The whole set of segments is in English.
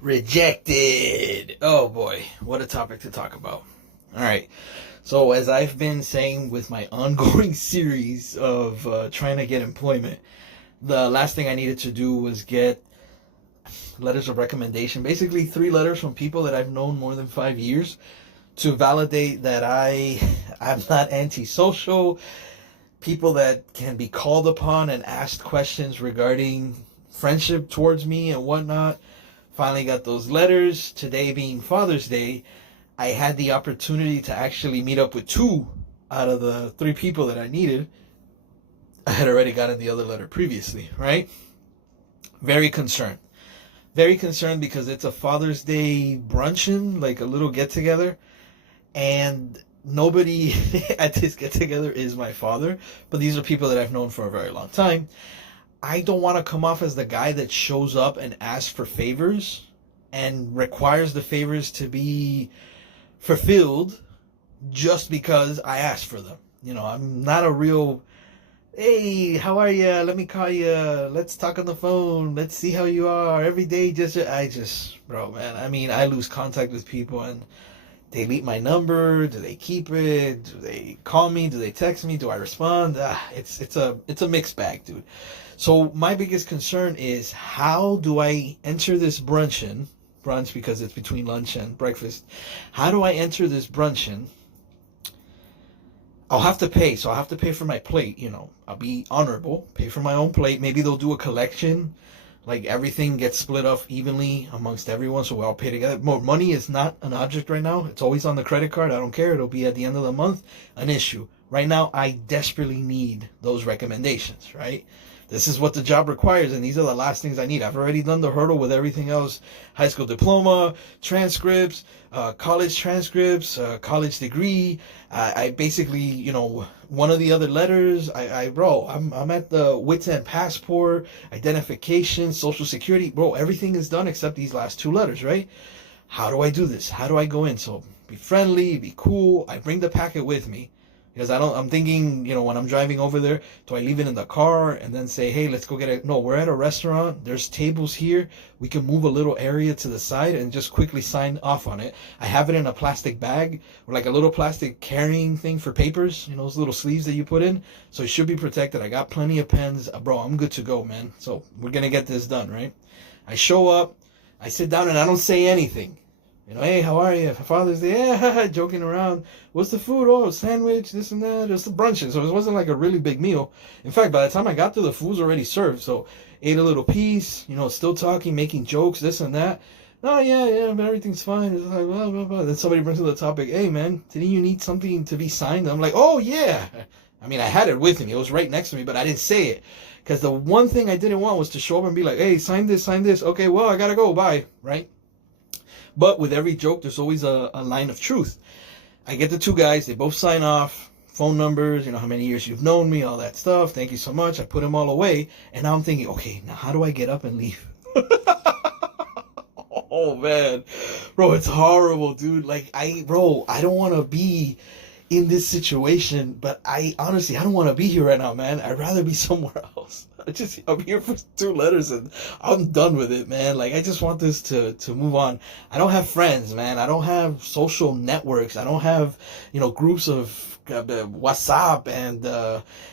Rejected. Oh boy, what a topic to talk about. All right. So, as I've been saying with my ongoing series of trying to get employment, the last thing I needed to do was get letters of recommendation. Basically, 3 letters from people that I've known more than 5 years to validate that I'm not antisocial. People that can be called upon and asked questions regarding friendship towards me and whatnot. Finally got those letters. Today being Father's Day, I had the opportunity to actually meet up with 2 out of the 3 people that I needed. I had already gotten the other letter previously, right? Very concerned. Very concerned because it's a Father's Day bruncheon, like a little get-together. And nobody at this get-together is my father. But these are people that I've known for a very long time. I don't want to come off as the guy that shows up and asks for favors and requires the favors to be fulfilled just because I asked for them. You know, I'm not a real, hey, how are you? Let me call you. Let's talk on the phone. Let's see how you are. Every day, bro, man. I mean, I lose contact with people and they delete my number. Do they keep it? Do they call me? Do they text me? Do I respond? It's a mixed bag, dude. So my biggest concern is, how do I enter this brunch because it's between lunch and breakfast. How do I enter this bruncheon? I'll have to pay, so I'll have to pay for my plate, you know. I'll be honorable, pay for my own plate. Maybe they'll do a collection, like everything gets split up evenly amongst everyone, so we all pay together. More money is not an object right now. It's always on the credit card. I don't care. It'll be at the end of the month an issue. Right now, I desperately need those recommendations, right? This is what the job requires, and these are the last things I need. I've already done the hurdle with everything else. High school diploma, transcripts, college transcripts, college degree. I basically, you know, one of the other letters, I'm at the wit's end passport, identification, social security. Bro, everything is done except these last 2 letters, right? How do I do this? How do I go in? So be friendly, be cool. I bring the packet with me. Because I'm thinking, you know, when I'm driving over there, do I leave it in the car and then say, hey, let's go get it? No, we're at a restaurant. There's tables here. We can move a little area to the side and just quickly sign off on it. I have it in a plastic bag, or like a little plastic carrying thing for papers, you know, those little sleeves that you put in. So it should be protected. I got plenty of pens. Bro, I'm good to go, man. So we're going to get this done, right? I show up, I sit down, and I don't say anything. You know, hey, how are you? Father's Day, yeah, joking around. What's the food? Oh, sandwich, this and that. It's the brunch. So it wasn't like a really big meal. In fact, by the time I got there, the food was already served. So ate a little piece, you know, still talking, making jokes, this and that. Oh, yeah, but everything's fine. It's like, blah, blah, blah. Then somebody brings to the topic, hey, man, didn't you need something to be signed? I'm like, oh, yeah. I mean, I had it with me. It was right next to me, but I didn't say it. Because the one thing I didn't want was to show up and be like, hey, sign this. Okay, well, I got to go. Bye. Right? But with every joke, there's always a line of truth. I get the 2 guys. They both sign off. Phone numbers, you know, how many years you've known me, all that stuff. Thank you so much. I put them all away. And now I'm thinking, okay, now how do I get up and leave? Oh, man. Bro, it's horrible, dude. Like, I don't want to be in this situation, but I don't want to be here right now, man. I'd rather be somewhere else. I'm here for 2 letters and I'm done with it, man. Like, I just want this to move on. I don't have friends, man. I don't have social networks. I don't have, you know, groups of WhatsApp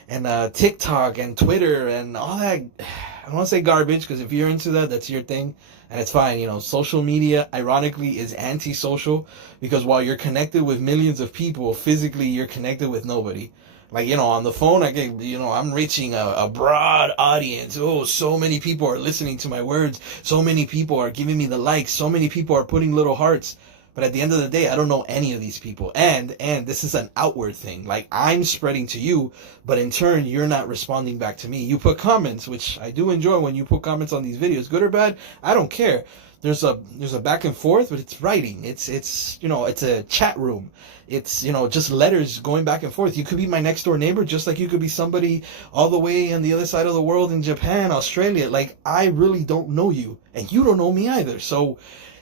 and TikTok and Twitter and all that. I don't want to say garbage, because if you're into that, that's your thing. And it's fine. You know, social media, ironically, is antisocial, because while you're connected with millions of people, physically you're connected with nobody. Like, you know, on the phone, I'm reaching a broad audience. Oh, so many people are listening to my words. So many people are giving me the likes. So many people are putting little hearts. But at the end of the day, I don't know any of these people. And this is an outward thing. Like, I'm spreading to you, but in turn, you're not responding back to me. You put comments, which I do enjoy when you put comments on these videos. Good or bad, I don't care. There's a back and forth, but it's writing. It's you know, it's a chat room. It's, you know, just letters going back and forth. You could be my next door neighbor, just like you could be somebody all the way on the other side of the world in Japan, Australia. Like, I really don't know you, and you don't know me either. So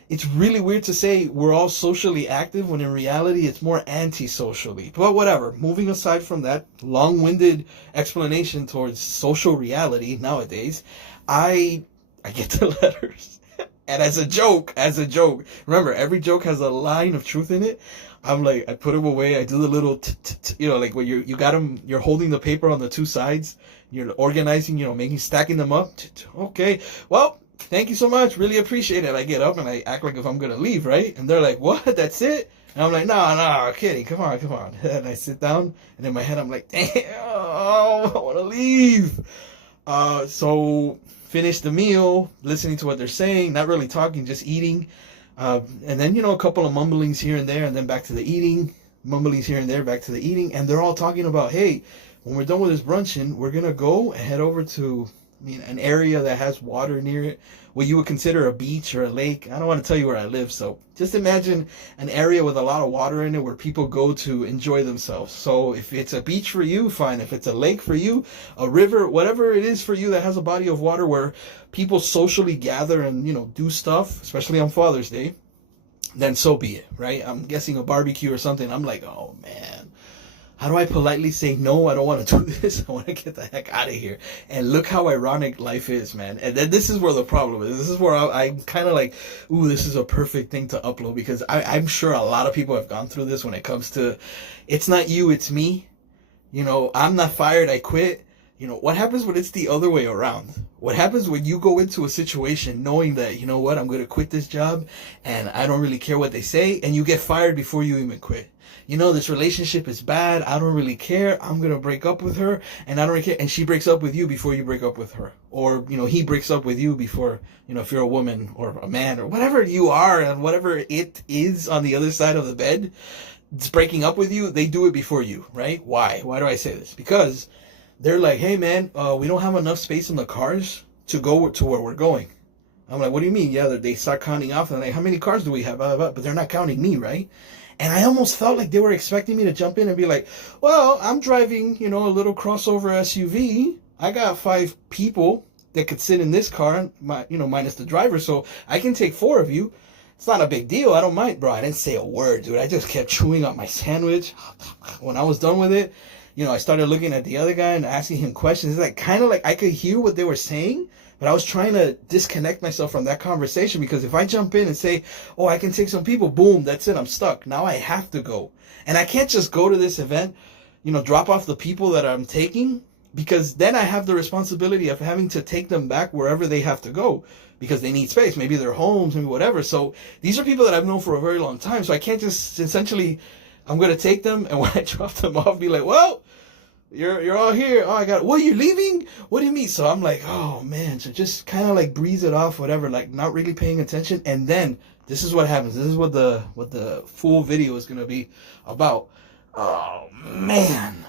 it's really weird to say we're all socially active when in reality it's more anti-socially. But whatever. Moving aside from that long-winded explanation towards social reality nowadays, I get the letters. And as a joke, remember, every joke has a line of truth in it. I'm like, I put them away. I do the little, like when you got them, you're holding the paper on the two sides. You're organizing, stacking them up. Okay. Well, thank you so much. Really appreciate it. I get up and I act like if I'm going to leave, right? And they're like, what? That's it? And I'm like, no, kidding. Come on. And I sit down and in my head, I'm like, damn, I want to leave. So finish the meal, listening to what they're saying, not really talking, just eating. And then, a couple of mumblings here and there, and then back to the eating, mumblings here and there, back to the eating. And they're all talking about, hey, when we're done with this brunching, we're going to go and head over to, an area that has water near it, what you would consider a beach or a lake. I don't want to tell you where I live, so just imagine an area with a lot of water in it where people go to enjoy themselves. So if it's a beach for you, fine. If it's a lake for you, a river, whatever it is for you that has a body of water where people socially gather and, do stuff, especially on Father's Day, then so be it, right? I'm guessing a barbecue or something. I'm like, oh man, how do I politely say, no, I don't want to do this. I want to get the heck out of here. And look how ironic life is, man. And then this is where the problem is. This is where I'm kind of like, ooh, this is a perfect thing to upload, because I'm sure a lot of people have gone through this when it comes to, it's not you, it's me. I'm not fired, I quit. What happens when it's the other way around? What happens when you go into a situation knowing that, I'm going to quit this job and I don't really care what they say, and you get fired before you even quit? This relationship is bad. I don't really care. I'm going to break up with her and I don't really care. And she breaks up with you before you break up with her. Or, he breaks up with you before, if you're a woman or a man or whatever you are and whatever it is on the other side of the bed, it's breaking up with you. They do it before you, right? Why? Why do I say this? Because they're like, hey man, we don't have enough space in the cars to go to where we're going. I'm like, what do you mean? Yeah, they start counting off and they're like, how many cars do we have? But they're not counting me, right? And I almost felt like they were expecting me to jump in and be like, well, I'm driving, a little crossover SUV. I got 5 people that could sit in this car, minus the driver. So I can take 4 of you. It's not a big deal. I don't mind. Bro, I didn't say a word, dude. I just kept chewing on my sandwich. When I was done with it, I started looking at the other guy and asking him questions. It's like kind of like I could hear what they were saying, but I was trying to disconnect myself from that conversation, because if I jump in and say, oh, I can take some people, boom, that's it, I'm stuck. Now I have to go. And I can't just go to this event, drop off the people that I'm taking, because then I have the responsibility of having to take them back wherever they have to go, because they need space, maybe their homes, maybe whatever. So these are people that I've known for a very long time. So I can't just essentially, I'm going to take them, and when I drop them off, be like, well, you're all here. Oh, what, you leaving? What do you mean? So I'm like, oh man. So just kind of like breeze it off, whatever, like not really paying attention. And then this is what happens. This is what the full video is going to be about. Oh man.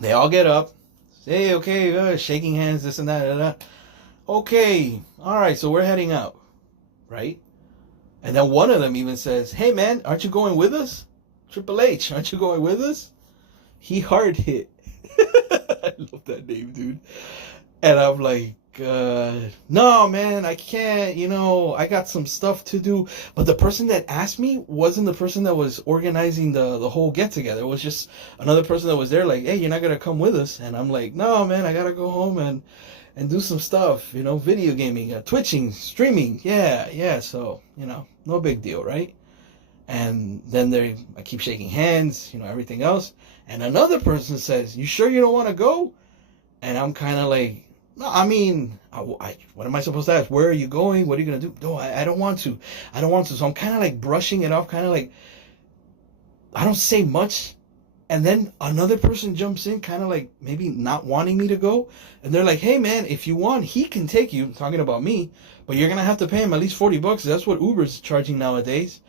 They all get up, say, okay, shaking hands, this and that. Okay. All right. So we're heading out. Right. And then one of them even says, hey man, aren't you going with us? Triple H, aren't you going with us? He hard hit. I love that name, dude. And I'm like, no, man, I can't, I got some stuff to do. But the person that asked me wasn't the person that was organizing the whole get together. It was just another person that was there like, hey, you're not going to come with us. And I'm like, no, man, I got to go home and do some stuff, video gaming, twitching, streaming. Yeah. So, no big deal, right? And then I keep shaking hands, everything else. And another person says, you sure you don't want to go? And I'm kind of like, no, I mean, what am I supposed to ask? Where are you going? What are you going to do? No, I don't want to. I don't want to. So I'm kind of like brushing it off, kind of like, I don't say much. And then another person jumps in, kind of like maybe not wanting me to go. And they're like, hey, man, if you want, he can take you. Talking about me. But you're going to have to pay him at least $40. That's what Uber's charging nowadays.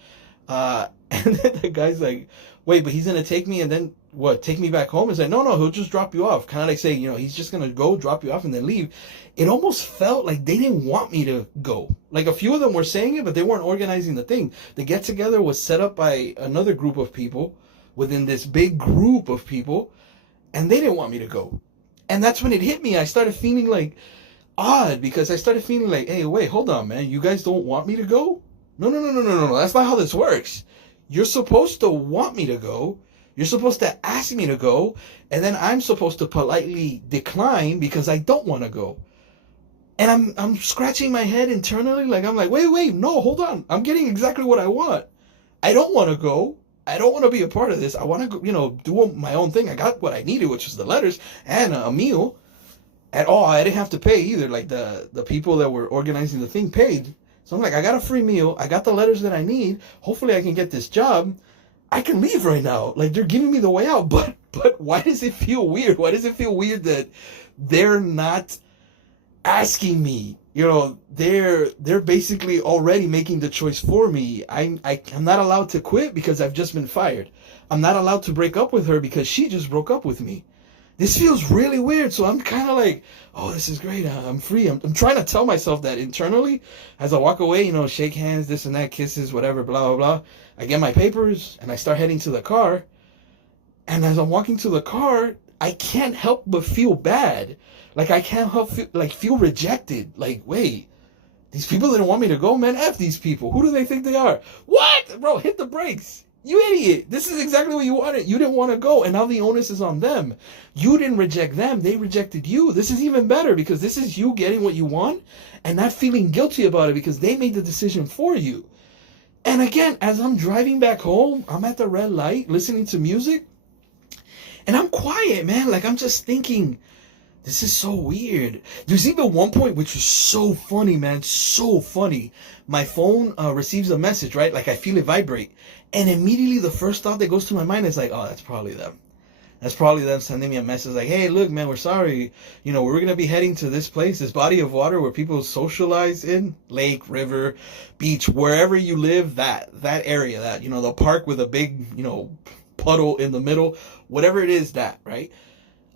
And then the guy's like, wait, but he's going to take me and then what, take me back home? It's like, no, he'll just drop you off. Kind of like saying, he's just going to go drop you off and then leave. It almost felt like they didn't want me to go. Like a few of them were saying it, but they weren't organizing the thing. The get together was set up by another group of people within this big group of people, and they didn't want me to go. And that's when it hit me. I started feeling like odd, because I started feeling like, hey, wait, hold on, man. You guys don't want me to go? No. That's not how this works. You're supposed to want me to go. You're supposed to ask me to go. And then I'm supposed to politely decline because I don't want to go. And I'm scratching my head internally, like I'm like, wait, no, hold on. I'm getting exactly what I want. I don't want to go. I don't want to be a part of this. I want to, do my own thing. I got what I needed, which was the letters and a meal. At all, I didn't have to pay either. Like the people that were organizing the thing paid. So I'm like, I got a free meal. I got the letters that I need. Hopefully, I can get this job. I can leave right now. Like they're giving me the way out. But why does it feel weird? Why does it feel weird that they're not asking me? They're basically already making the choice for me. I'm not allowed to quit because I've just been fired. I'm not allowed to break up with her because she just broke up with me. This feels really weird. So I'm kind of like, oh, this is great. I'm free. I'm trying to tell myself that internally as I walk away, shake hands, this and that, kisses, whatever, blah, blah, blah. I get my papers and I start heading to the car. And as I'm walking to the car, I can't help but feel bad. Like I can't help feel rejected. Like, wait, these people didn't want me to go, man. F these people. Who do they think they are? What? Bro, hit the brakes. You idiot. This is exactly what you wanted. You didn't want to go, and now the onus is on them. You didn't reject them. They rejected you. This is even better because this is you getting what you want and not feeling guilty about it because they made the decision for you. And again, as I'm driving back home, I'm at the red light listening to music, and I'm quiet, man. Like I'm just thinking, this is so weird. There's even one point which is so funny, man. So funny. My phone receives a message, right? Like I feel it vibrate. And immediately the first thought that goes to my mind is like, oh, that's probably them. That's probably them sending me a message like, hey, look, man, we're sorry. We're going to be heading to this place, this body of water where people socialize in. Lake, river, beach, wherever you live, that area, that, the park with a big, puddle in the middle, whatever it is, that, right?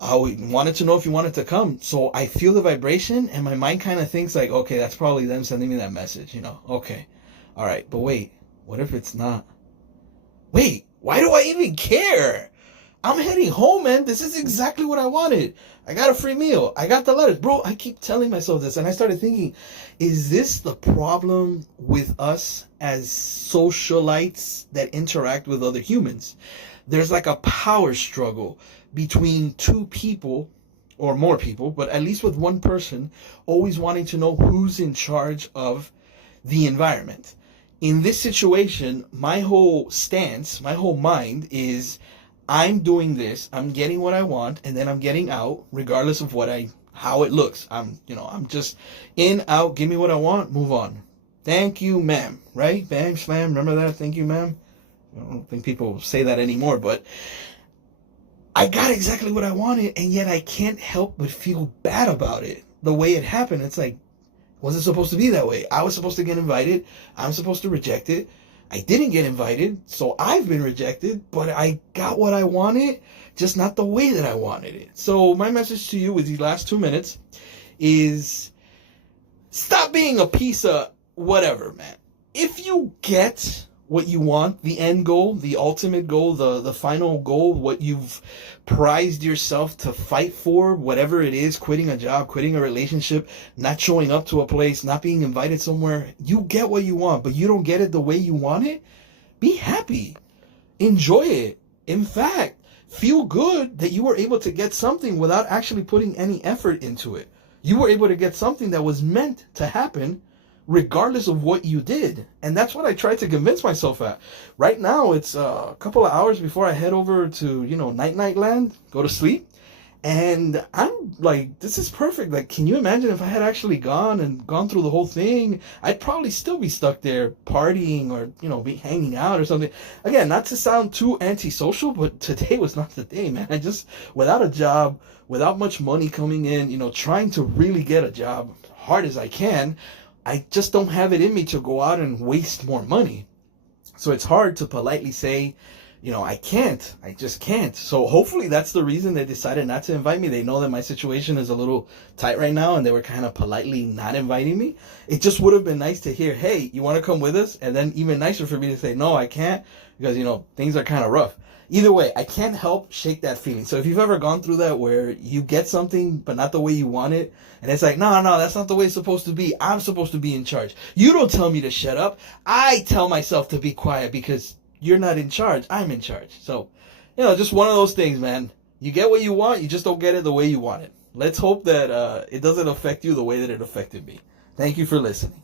We wanted to know if you wanted to come. So I feel the vibration and my mind kind of thinks like, okay, that's probably them sending me that message, Okay. All right. But wait, what if it's not? Wait, why do I even care? I'm heading home, man. This is exactly what I wanted. I got a free meal. I got the letters. Bro, I keep telling myself this. And I started thinking, is this the problem with us as socialites that interact with other humans? There's like a power struggle between two people or more people, but at least with one person always wanting to know who's in charge of the environment. In this situation, my whole stance, my whole mind is I'm doing this, I'm getting what I want, and then I'm getting out regardless of how it looks. I'm just in, out, give me what I want, move on. Thank you, ma'am, right? Bam, slam, remember that? Thank you, ma'am. I don't think people say that anymore, but I got exactly what I wanted, and yet I can't help but feel bad about it. The way it happened, it's like, wasn't supposed to be that way. I was supposed to get invited. I'm supposed to reject it. I didn't get invited, so I've been rejected, but I got what I wanted, just not the way that I wanted it. So my message to you with these last 2 minutes is stop being a piece of whatever, man. If you get what you want, the end goal, the ultimate goal, the final goal, what you've prized yourself to fight for, whatever it is, quitting a job, quitting a relationship, not showing up to a place, not being invited somewhere, you get what you want, but you don't get it the way you want it, be happy. Enjoy it. In fact, feel good that you were able to get something without actually putting any effort into it. You were able to get something that was meant to happen regardless of what you did. And that's what I try to convince myself at. Right now, it's a couple of hours before I head over to, night land, go to sleep. And I'm like, this is perfect. Like, can you imagine if I had actually gone through the whole thing? I'd probably still be stuck there partying or, be hanging out or something. Again, not to sound too antisocial, but today was not the day, man. I just, without a job, without much money coming in, trying to really get a job hard as I can, I just don't have it in me to go out and waste more money. So it's hard to politely say, I can't. I just can't. So hopefully that's the reason they decided not to invite me. They know that my situation is a little tight right now and they were kind of politely not inviting me. It just would have been nice to hear, hey, you want to come with us? And then even nicer for me to say, no, I can't because, things are kind of rough. Either way, I can't help shake that feeling. So if you've ever gone through that where you get something but not the way you want it, and it's like, no, that's not the way it's supposed to be. I'm supposed to be in charge. You don't tell me to shut up. I tell myself to be quiet because you're not in charge. I'm in charge. So, just one of those things, man. You get what you want. You just don't get it the way you want it. let's hope that it doesn't affect you the way that it affected me. Thank you for listening.